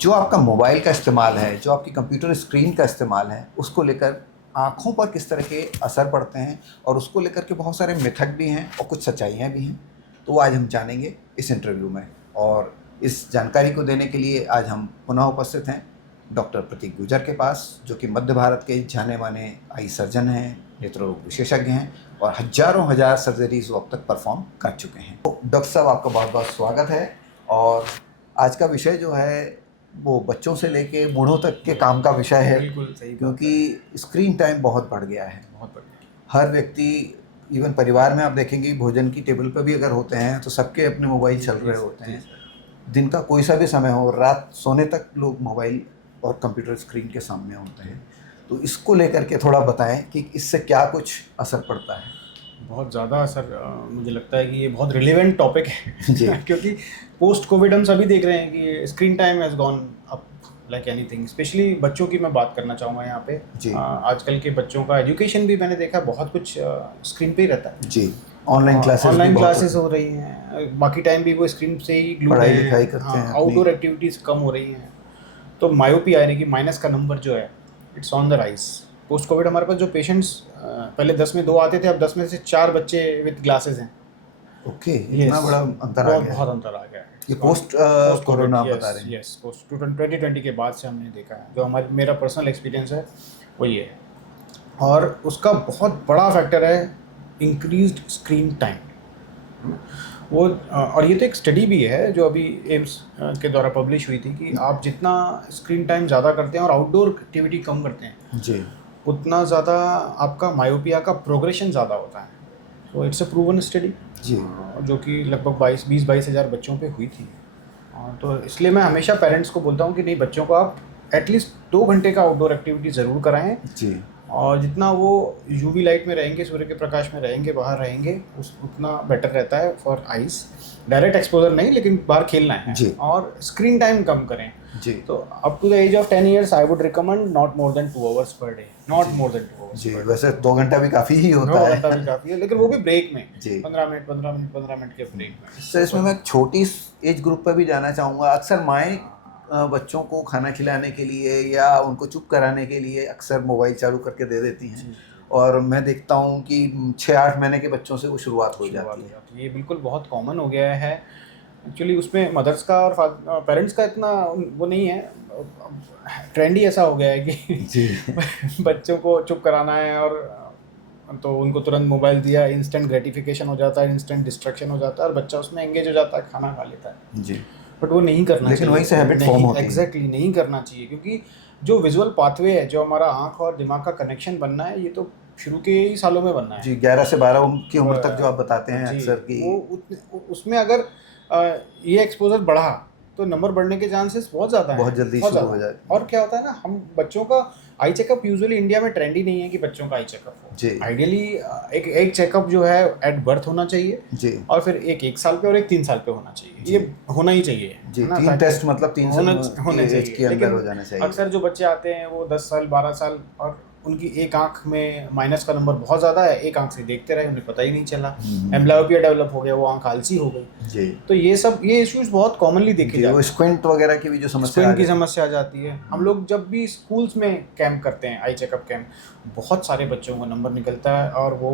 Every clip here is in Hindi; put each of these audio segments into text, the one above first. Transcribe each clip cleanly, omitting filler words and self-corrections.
जो आपका मोबाइल का इस्तेमाल है, जो आपकी कंप्यूटर स्क्रीन का इस्तेमाल है, उसको लेकर आँखों पर किस तरह के असर पड़ते हैं और उसको लेकर के बहुत सारे मिथक भी हैं और कुछ सच्चाइयाँ भी हैं। तो वो आज हम जानेंगे इस इंटरव्यू में। और इस जानकारी को देने के लिए आज हम पुनः उपस्थित हैं डॉक्टर प्रतीक गुर्जर के पास, जो कि मध्य भारत के जाने माने आई सर्जन हैं, नेत्र रोग विशेषज्ञ हैं और हज़ारों हज़ार सर्जरीज वो अब तक परफॉर्म कर चुके हैं। तो डॉक्टर साहब, आपका बहुत बहुत स्वागत है। और आज का विषय जो है वो बच्चों से लेके बूढ़ों तक के काम का विषय है। बिल्कुल सही, क्योंकि स्क्रीन टाइम बहुत बढ़ गया है। बहुत बढ़िया। हर व्यक्ति, इवन परिवार में आप देखेंगे भोजन की टेबल पर भी अगर होते हैं तो सबके अपने मोबाइल चल रहे होते हैं। दिन का कोई सा भी समय हो, रात सोने तक लोग मोबाइल और कंप्यूटर स्क्रीन के सामने होते हैं। तो इसको लेकर के थोड़ा बताएं कि इससे क्या कुछ असर पड़ता है। बहुत ज़्यादा असर मुझे लगता है कि ये बहुत रिलेवेंट टॉपिक है जी। क्योंकि पोस्ट कोविड हम सभी देख रहे हैं कि screen time has gone up like anything. Specially बच्चों की मैं बात करना चाहूँगा यहाँ पे। जी। आजकल के बच्चों का एजुकेशन भी मैंने देखा बहुत कुछ स्क्रीन पे ही रहता है। जी। ऑनलाइन क्लासेस हो रही हैं, बाकी टाइम भी वो स्क्रीन से ही ग्लूड पढ़ाई हैं। लिखाई करते हैं, आउटडोर एक्टिविटीज़ कम हो रही हैं, तो मायोपी यानी कि माइनस का नंबर जो है it's on the rise. Post Covid हमारे पास जो पेशेंट्स पहले 10 में 2 आते थे, अब 10 में से 4 बच्चे विद ग्लासेस हैं। ओके, इतना बड़ा अंतर आ गया। बहुत अंतर आ गया है। ये पोस्ट कोरोना बता रहे हैं। यस, पोस्ट 2020 के बाद से हमने देखा है। जो मेरा पर्सनल एक्सपीरियंस है वो ये है, और उसका बहुत बड़ा फैक्टर है इंक्रीज्ड स्क्रीन टाइम। वो और ये तो एक स्टडी भी है जो अभी एम्स के द्वारा पब्लिश हुई थी कि आप जितना स्क्रीन टाइम ज़्यादा करते हैं और आउटडोर एक्टिविटी कम करते हैं जी, उतना ज़्यादा आपका मायोपिया का प्रोग्रेशन ज़्यादा होता है। तो इट्स अ प्रूवन स्टडी जी। जो कि लगभग 20-22 हज़ार बच्चों पे हुई थी। तो इसलिए मैं हमेशा पेरेंट्स को बोलता हूँ कि नहीं, बच्चों को आप एटलीस्ट 2 घंटे का आउटडोर एक्टिविटी ज़रूर कराएं। जी। और जितना वो यूवी लाइट में रहेंगे, सूर्य के प्रकाश में रहेंगे, बाहर रहेंगे, उतना बेटर रहता है फॉर आइज़। डायरेक्ट एक्सपोजर नहीं, लेकिन बाहर खेलना है जी। और स्क्रीन टाइम कम करें। जी। तो up to the age of 10 years I would recommend not more than 2 hours पर day, not more than 2 hours. जी, वैसे 2 घंटा भी काफ़ी ही होता 2 है। घंटा भी काफ़ी है, लेकिन वो भी ब्रेक में। जी। 15 मिनट के ब्रेक में। सर, इसमें मैं छोटी एज ग्रुप पर भी जाना चाहूँगा। अक्सर माएँ बच्चों को खाना खिलाने के लिए या उनको चुप कराने के लिए अक्सर मोबाइल चालू करके दे देती हैं। और मैं देखता हूँ कि 6-8 महीने के बच्चों से वो शुरुआत हो जाती है। ये बिल्कुल बहुत कॉमन हो गया है एक्चुअली। उसमें मदर्स का और पेरेंट्स का इतना वो नहीं है, ट्रेंड ही ऐसा हो गया है कि जी। बच्चों को चुप कराना है और तो उनको तुरंत मोबाइल दिया, इंस्टेंट ग्रेटिफिकेशन हो जाता है, इंस्टेंट डिस्ट्रैक्शन हो जाता है और बच्चा उसमें एंगेज हो जाता है, खाना खा लेता है। जी। बट वो नहीं करना चाहिए, लेकिन वहीं से हैबिट फॉर्म होती है। एग्जैक्टली नहीं करना चाहिए, क्योंकि जो विजुअल पाथवे है, जो हमारा आँख और दिमाग का कनेक्शन बनना है, ये तो शुरू के ही सालों में बनना है। जी, 11 से 12 की उम्र तक जो आप बताते हैं अक्सर की, वो उसमें अगर ये एक्सपोजर बढ़ा तो नंबर बढ़ने के चांसेस बहुत ज़्यादा हैं, बहुत जल्दी शुरू हो जाए। और क्या होता है ना, हम बच्चों का आई चेकअप यूजुअली इंडिया में ट्रेंड ही नहीं है कि बच्चों का आई चेकअप हो। जी। आइडियली एक चेकअप जो है एट बर्थ होना चाहिए। जी। और फिर एक 1 साल पे और एक 3 साल पे होना चाहिए। ये होना ही चाहिए जी। ना, 3 टेस्ट मतलब 3 होने एज के अंदर हो जाना चाहिए। अक्सर जो बच्चे आते हैं वो 10 साल 12 साल और उनकी एक आंख में माइनस का नंबर बहुत ज़्यादा है, एक आंख से देखते रहे, उन्हें पता ही नहीं चला, एम्ब्लायोपिया डेवलप हो गया, वो आंख आलसी हो गई। जी। तो ये इश्यूज बहुत कॉमनली देखे जाते हैं। वो स्क्विंट वगैरह की भी जो स्क्विंट की समस्या आ जाती है। हम लोग जब भी स्कूल्स में कैंप करते हैं, आई चेकअप कैंप, बहुत सारे बच्चों को नंबर निकलता है और वो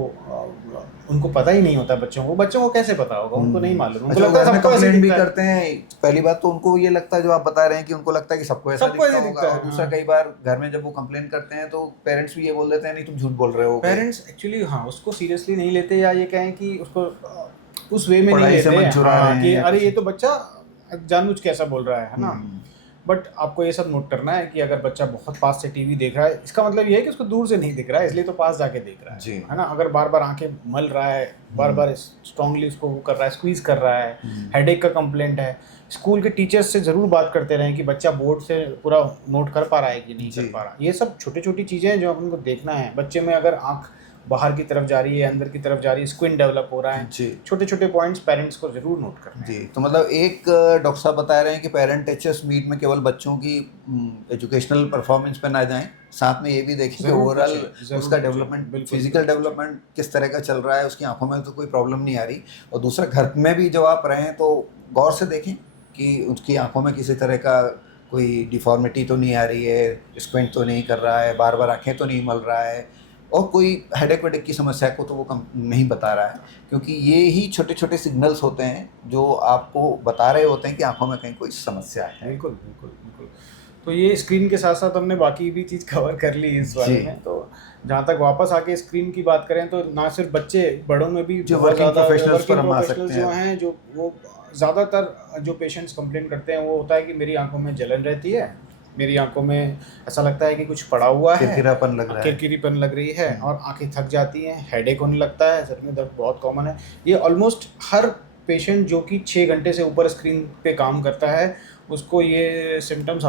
उनको पता ही नहीं होता। बच्चों को कैसे पता होगा, उनको नहीं मालूम। उनको लगता है सबको ऐसे भी करते हैं। पहली बात तो उनको ये लगता है, जो आप बता रहे हैं, कि उनको लगता है कि सबको ऐसा दिखता है। और दूसरा, कई बार घर में जब वो कंप्लेन करते हैं तो पेरेंट्स भी ये बोल देते हैं, नहीं तुम झूठ बोल रहे हो। पेरेंट्स एक्चुअली उसको सीरियसली नहीं लेते, या ये कहें कि उसको उस वे में नहीं लेते कि अरे ये तो बच्चा जानबूझ के ऐसा बोल रहा है ना। बट आपको ये सब नोट करना है कि अगर बच्चा बहुत पास से टीवी देख रहा है, इसका मतलब ये है कि उसको दूर से नहीं दिख रहा है, इसलिए तो पास जाके देख रहा है ना। अगर बार बार आंखें मल रहा है, बार बार स्ट्रांगली उसको वो कर रहा है, स्क्वीज कर रहा है, हेडेक का कंप्लेंट है, स्कूल के टीचर्स से ज़रूर बात करते रहें कि बच्चा बोर्ड से पूरा नोट कर पा रहा है कि नहीं कर पा रहा। ये सब छोटी छोटी चीज़ें हैं जो अपन को देखना है। बच्चे में अगर आँख बाहर की तरफ जा रही है, अंदर की तरफ जा रही है, स्क्विन डेवलप हो रहा है, छोटे छोटे पॉइंट्स पेरेंट्स को जरूर नोट करना है। जी। तो मतलब एक डॉक्टर साहब बता रहे हैं कि पेरेंट टीचर्स मीट में केवल बच्चों की एजुकेशनल परफॉर्मेंस पे ना जाएं, साथ में ये भी देखें कि ओवरऑल उसका डेवलपमेंट, फिजिकल डेवलपमेंट किस तरह का चल रहा है, उसकी आंखों में तो कोई प्रॉब्लम नहीं आ रही। और दूसरा, घर में भी जब आप रहें तो गौर से देखें कि उसकी आंखों में किसी तरह का कोई डिफॉर्मिटी तो नहीं आ रही है, स्क्विंट तो नहीं कर रहा है, बार बार आँखें तो नहीं मल रहा है, और कोई हेडेक वेडेक की समस्या को तो वो कम नहीं बता रहा है, क्योंकि ये ही छोटे छोटे सिग्नल्स होते हैं जो आपको बता रहे होते हैं कि आंखों में कहीं कोई समस्या है। बिल्कुल बिल्कुल बिल्कुल। तो ये स्क्रीन के साथ साथ हमने बाकी भी चीज़ कवर कर ली इस बारे में। तो जहाँ तक वापस आके स्क्रीन की बात करें तो ना सिर्फ बच्चे, बड़ों में भी जो वर्किंग प्रोफेशनल्स पर हम आ सकते जो हैं, हैं, जो वो ज़्यादातर जो पेशेंट्स कंप्लेन करते हैं वो होता है कि मेरी आंखों में जलन रहती है, मेरी आंखों में ऐसा लगता है कि कुछ पड़ा हुआ है, किरकिरापन लग रहा है, किरकिरीपन लग रही है, और आंखें थक जाती हैं, हेडेक होने लगता है, सर में दर्द बहुत कॉमन है। ये ऑलमोस्ट हर पेशेंट जो कि 6 घंटे से ऊपर स्क्रीन पे काम करता है उसको ये सिम्टम्स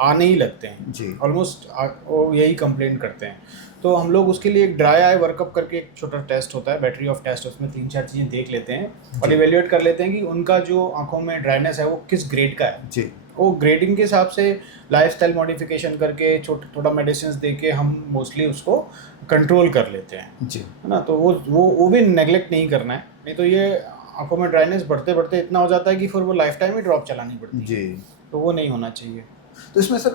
आने ही लगते हैं जी। ऑलमोस्ट वो यही कंप्लेन करते हैं। तो हम लोग उसके लिए एक ड्राई आई वर्कअप करके एक छोटा टेस्ट होता है, बैटरी ऑफ टेस्ट, उसमें 3-4 चीज़ें देख लेते हैं और इवेल्युएट कर लेते हैं कि उनका जो आंखों में ड्राइनेस है वो किस ग्रेड का है जी। वो ग्रेडिंग के हिसाब से लाइफस्टाइल मॉडिफिकेशन करके थोड़ा मेडिसिन दे के हम मोस्टली उसको कंट्रोल कर लेते हैं जी, है ना। तो वो भी नेगलेक्ट नहीं करना है, नहीं तो ये आंखों में ड्राइनेस बढ़ते बढ़ते इतना हो जाता है कि फिर वो लाइफ टाइम ही ड्रॉप चलानी पड़ती है जी। तो वो नहीं होना चाहिए। तो इसमें सर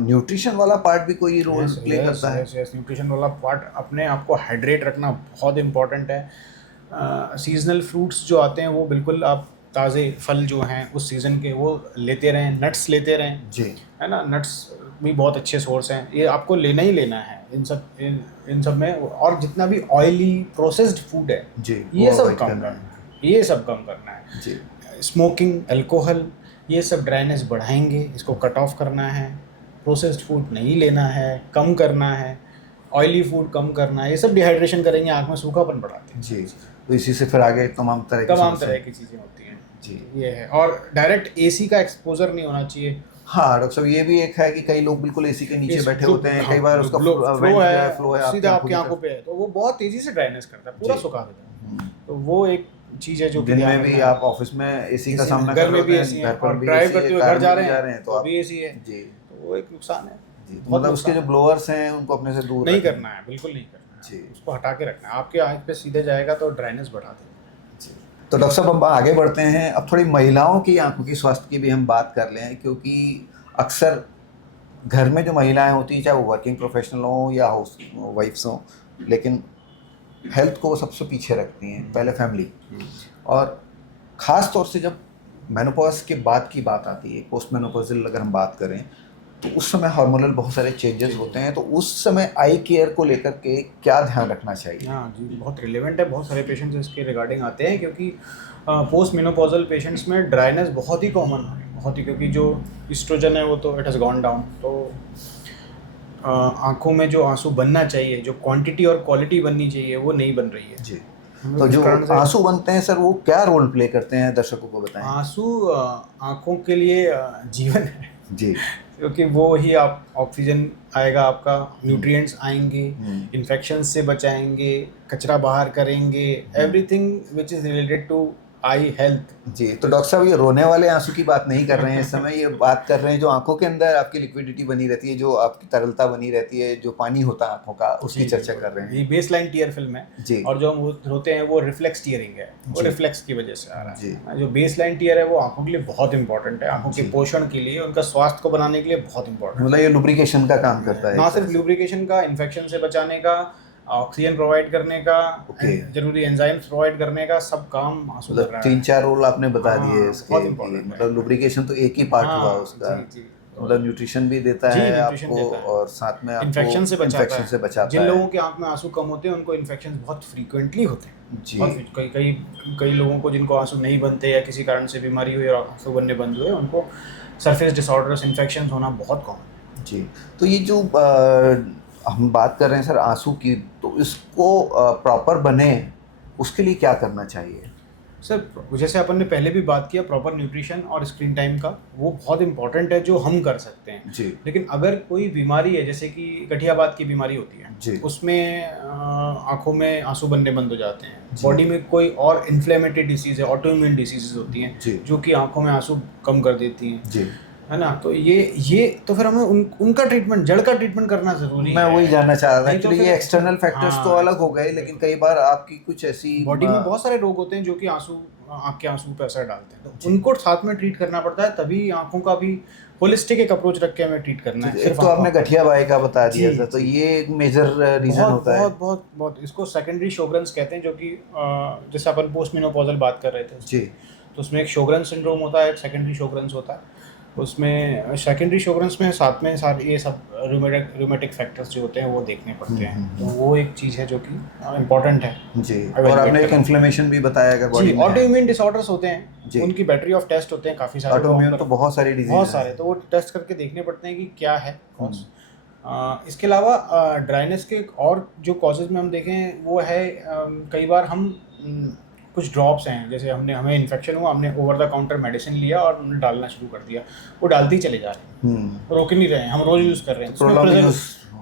न्यूट्रिशन वाला पार्ट भी कोई रोल प्ले करता है? न्यूट्रिशन वाला पार्ट, अपने आप को हाइड्रेट रखना बहुत इंपॉर्टेंट है। सीजनल फ्रूट्स जो आते हैं वो बिल्कुल आप ताज़े फल जो हैं उस सीज़न के वो लेते रहें, नट्स लेते रहें जी, है ना। नट्स भी बहुत अच्छे सोर्स हैं, ये आपको लेना ही लेना है इन सब में। और जितना भी ऑयली प्रोसेस्ड फूड है जी, ये सब कम करना है, ये सब कम करना है जी। स्मोकिंग, अल्कोहल, ये सब ड्राइनेस बढ़ाएंगे, इसको कट ऑफ करना है। प्रोसेस्ड फूड नहीं लेना है, कम करना है, ऑयली फूड कम करना है, ये सब डिहाइड्रेशन करेंगे, आँख में सूखापन बढ़ाते हैं जी। तो इसी से फिर आगे तमाम तरह की चीज़ें होती हैं जी। ये है। और डायरेक्ट एसी का एक्सपोजर नहीं होना चाहिए। हाँ डॉक्टर साहब, ये भी एक है कि कई लोग बिल्कुल एसी के नीचे बैठे होते हैं, कई बार उसका फ्लो है सीधा आपकी आंखों पे है तो वो बहुत तेजी से ड्राइनेस करता है, पूरा सुखा देता है। तो वो एक चीज़ है जो दिन में भी आप ऑफिस में एसी का सामना घर में भी एसी है, और ड्राइव करते हुए घर जा रहे हैं तो भी एसी है जी। तो वो एक नुकसान है जी। तो मतलब उसके जो ब्लोअर्स हैं उनको अपने से दूर नहीं करना है, बिल्कुल नहीं करना है जी, उसको हटा के रखना है। आपके आँख पे सीधे जाएगा तो ड्राइनेस बढ़ा देगा। तो डॉक्टर साहब अब आगे बढ़ते हैं, अब थोड़ी महिलाओं की आंखों की स्वास्थ्य की भी हम बात कर लें, क्योंकि अक्सर घर में जो महिलाएं होती हैं, चाहे वो वर्किंग प्रोफेशनल हों या हाउस वाइफ्स हों, लेकिन हेल्थ को वो सबसे पीछे रखती हैं, पहले फैमिली। और ख़ास तौर से जब मेनोपॉज के बाद की बात आती है, पोस्ट मेनोपॉजल अगर हम बात करें, तो उस समय हार्मोनल बहुत सारे चेंजेस होते हैं। तो उस समय आई केयर को लेकर के क्या ध्यान रखना चाहिए? हाँ जी, बहुत रिलेवेंट है, बहुत सारे पेशेंट्स इसके रिगार्डिंग आते हैं, क्योंकि पोस्ट मेनोपॉजल पेशेंट्स में ड्राइनेस बहुत ही कॉमन है, बहुत ही, क्योंकि जो एस्ट्रोजन है वो तो इट हैज़ गॉन डाउन। तो आँखों में जो आंसू बनना चाहिए, जो क्वांटिटी और क्वालिटी बननी चाहिए, वो नहीं बन रही है जी। तो जो आंसू बनते हैं सर, वो क्या रोल प्ले करते हैं, दर्शकों को बताएं। आंसू आँखों के लिए जीवन है जी, क्योंकि वो ही आप ऑक्सीजन आएगा, आपका न्यूट्रिएंट्स आएंगे, इन्फेक्शन से बचाएंगे, कचरा बाहर करेंगे, everything which is related to eye health. जी। तो डॉक्टर साहब, ये रोने वाले आंसू की बात नहीं कर रहे हैं इस समय, ये बात कर रहे हैं जो आंखों के अंदर आपकी लिक्विडिटी बनी रहती है, जो आपकी तरलता बनी रहती है, जो पानी होता है आंखों का, उसकी चर्चा कर रहे हैं। ये बेसलाइन टीयर फिल्म है जी। और जो हम रोते हैं वो रिफ्लेक्स टीयरिंग है, वो रिफ्लेक्स की वजह से आ रहा जी। है। जो बेसलाइन टीयर है वो आंखों के लिए बहुत इंपॉर्टेंट है, आंखों के पोषण के लिए, उनका स्वास्थ्य को बनाने के लिए बहुत इंपॉर्टेंट मतलब ये लुब्रिकेशन का काम करता है, ना सिर्फ लुब्रिकेशन का, इन्फेक्शन से बचाने का, ऑक्सीजन प्रोवाइड करने का, जरूरी एंजाइम्स प्रोवाइड करने का, सब काम आंसू कर रहा है। 3-4 रोल आपने बता दिए इसके। बहुत इंपॉर्टेंट, मतलब लुब्रिकेशन तो एक ही पार्ट हुआ उसका। मतलब न्यूट्रिशन भी देता है आपको, और साथ में आपको इन्फेक्शन से बचाता है। जिन है। लोगों के आंख में आंसू कम होते हैं उनको इन्फेक्शन बहुत फ्रीक्वेंटली होते हैं जी। कई लोगों को जिनको आंसू नहीं बनते या किसी कारण से बीमारी हुई और आंसू बनने बंद हुए, उनको सरफेस डिसऑर्डर्स, इन्फेक्शन होना बहुत कॉमन जी। तो ये जो हम बात कर रहे हैं सर आंसू की, तो इसको प्रॉपर बने उसके लिए क्या करना चाहिए सर? जैसे अपन ने पहले भी बात किया, प्रॉपर न्यूट्रिशन और स्क्रीन टाइम का, वो बहुत इंपॉर्टेंट है जो हम कर सकते हैं जी। लेकिन अगर कोई बीमारी है, जैसे कि गठियाबात की बीमारी होती है जी, उसमें आंखों में आंसू बनने बंद हो जाते हैं। बॉडी में कोई और इन्फ्लेमेटरी डिसीज है, ऑटोइम्यून डिसीजेज होती हैं जो कि आंखों में आंसू कम कर देती हैं जी, है ना। तो ये तो फिर हमें उनका ट्रीटमेंट, जड़ का ट्रीटमेंट करना जरूरी है। मैं वही जानना चाह रहा था। एक्चुअली तो ये एक्सटर्नल फैक्टर्स तो अलग हो गए, लेकिन कई बार आपकी कुछ ऐसी बॉडी में बहुत सारे रोग होते हैं जो कि आंसू आँख के आंसू पे असर डालते हैं, तो उनको साथ में ट्रीट करना पड़ता है, तभी आँखों का भी होलिस्टिक एक अप्रोच रख के हमें ट्रीट करना है। सिर्फ तो आपने गठिया बाई का बता दिया था, तो ये एक मेजर रीजन होता है। बहुत बहुत बहुत इसको सेकेंडरी शोगरन्स कहते हैं, जो कि जैसे अपन पोस्ट मेनोपॉजल बात कर रहे थे जी, तो उसमें एक शोगरन सिंड्रोम होता है, एक सेकेंडरी शोगरन्स होता है। उसमें सेकेंडरी शोगरन्स में साथ में सारे ये सब रूमेटिक फैक्टर्स जो होते हैं वो देखने पड़ते हैं, तो वो एक चीज़ है जो कि इम्पोर्टेंट है जी। और आपने एक इन्फ्लेमेशन भी बताया अगर बॉडी में ऑटोइम्यून डिसऑर्डर्स होते हैं, उनकी बैटरी ऑफ टेस्ट होते हैं काफ़ी सारे, ऑटोइम्यून तो बहुत सारी डिजीज, बहुत सारे, तो वो टेस्ट करके देखने पड़ते हैं कि क्या है कॉज। इसके अलावा ड्राइनेस के और जो कॉजेज में हम देखें वो है कई बार हम कुछ ड्रॉप्स हैं, जैसे हमें इन्फेक्शन हुआ, हमने ओवर द काउंटर मेडिसिन लिया और हमने डालना शुरू कर दिया, वो डालते ही चले जा रहे हैं, रोक ही नहीं रहे हैं, हम रोज यूज़ कर रहे हैं।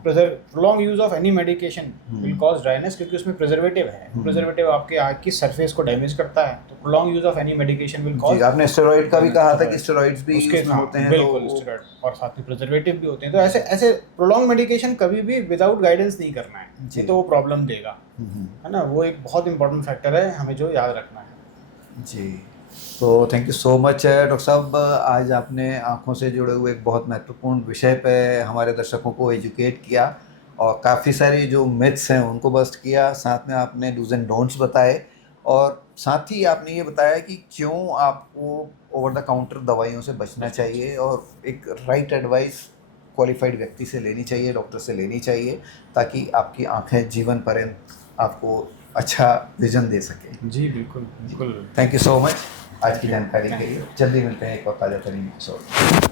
Prolong use of any medication will cause dryness, क्योंकि उसमें प्रिजर्वेटिव है, प्रिजर्वेटिव आपके आँख की सरफेस को डैमेज करता है, तो prolong use of any medication will cause. आपने स्टेरॉइड का भी कहा था कि स्टेरॉइड्स भी उसके होते हैं, बिल्कुल स्टेरॉइड और साथ में प्रिजर्वेटिव भी होते हैं, तो ऐसे प्रोलॉन्ग मेडिकेशन कभी भी विदाउट गाइडेंस नहीं करना है, तो वो प्रॉब्लम देगा, है ना। वो एक बहुत इंपॉर्टेंट फैक्टर है, हमें जो याद रखना है जी। तो thank you so much doctor साहब, आज आपने आँखों से जुड़े हुए एक बहुत महत्वपूर्ण विषय पे हमारे दर्शकों को एजुकेट किया और काफ़ी सारी जो मिथ्स हैं उनको बस्ट किया, साथ में आपने डूज एंड डोंट्स बताए, और साथ ही आपने ये बताया कि क्यों आपको ओवर द काउंटर दवाइयों से बचना चाहिए और एक राइट एडवाइस क्वालिफाइड व्यक्ति से लेनी चाहिए, डॉक्टर से लेनी चाहिए, ताकि आपकी आँखें जीवन पर्यंत आपको अच्छा विजन दे सके। जी बिल्कुल बिल्कुल। थैंक यू सो मच आज की जानकारी के लिए। जल्दी मिलते हैं एक और ताज़ा तरीन एपिसोड।